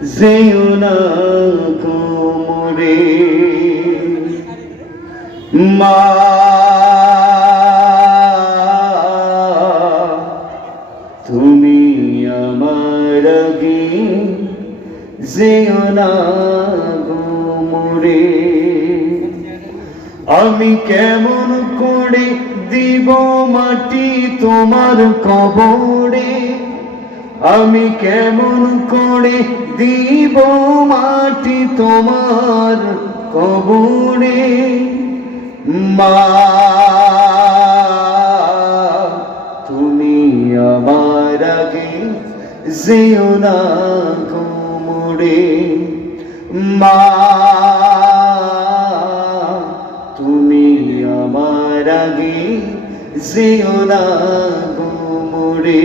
যেও না কোমরে মা তুমি আমার আগে যেও না আমি কেমন করে দিব মাটি তোমার কবর? আমি কেমন করে দিব মাটি তোমার কবরে? মা, তুমি আমার আগে যেও না কোমরে। মা, তুমি আমার আগে যেও না কোমরে।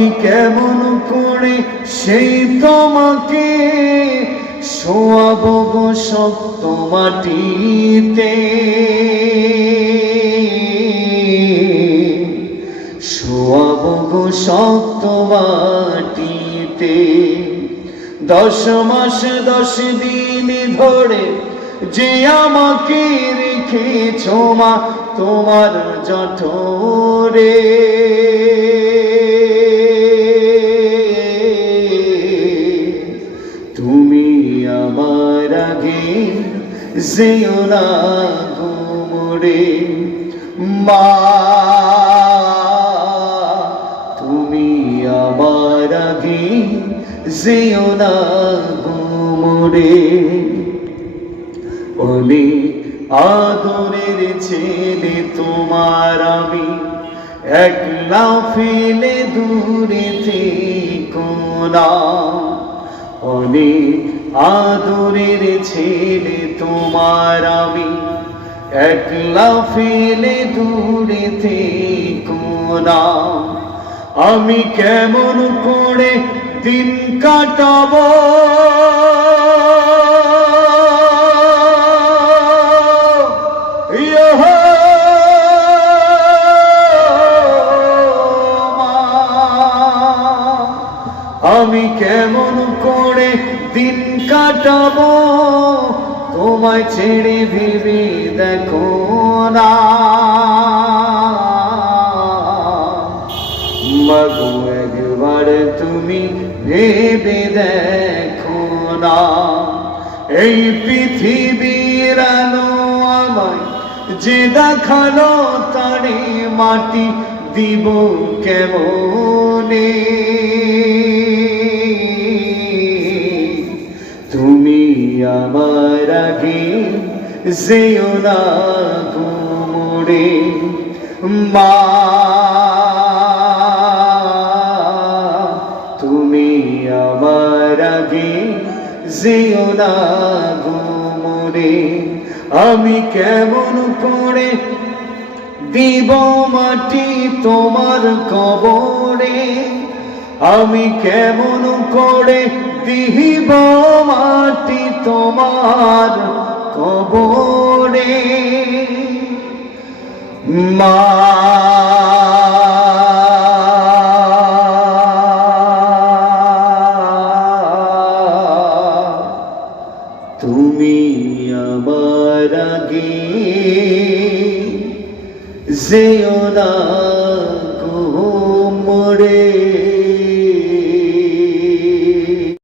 আমি কেমন করে সেই তোমাকে শোয়াব গো শক্ত মাটিতে? শোয়াব গো শক্ত মাটিতে। দশ মাস, দশ দিন ধরে যে আমাকে রেখেছ মা তোমার জঠরে। যেও না ঘুমরে। মা, তুমি আমার আগে যেও না ঘুমরে। বলে, আদরের ছেলে তোমার আমি একলা ফেলে দূরে থেকো না। অনেক আদরের ছেলে তোমার আমি। একলা ফেলে দূরে থেকো না। আমি কেমন করে দিন কাটাবো? আমি কেমন দিন কাটাবো, তোমায় ছেড়ে ভেবে দেখো না। মাগো, একবার তুমি ভেবে দেখো না। এই পৃথিবীর আলো আমায় যে দেখাল, তারে মাটি দিব কেমনে? যেও না মা তুমি আমার আগে যেও না আমি কেমন করে দিব মাটি তোমার কবরে আমি কেমন করে দিব মাটি তোমার কবরে মা তুমি আমার আগে যেও না কোমরে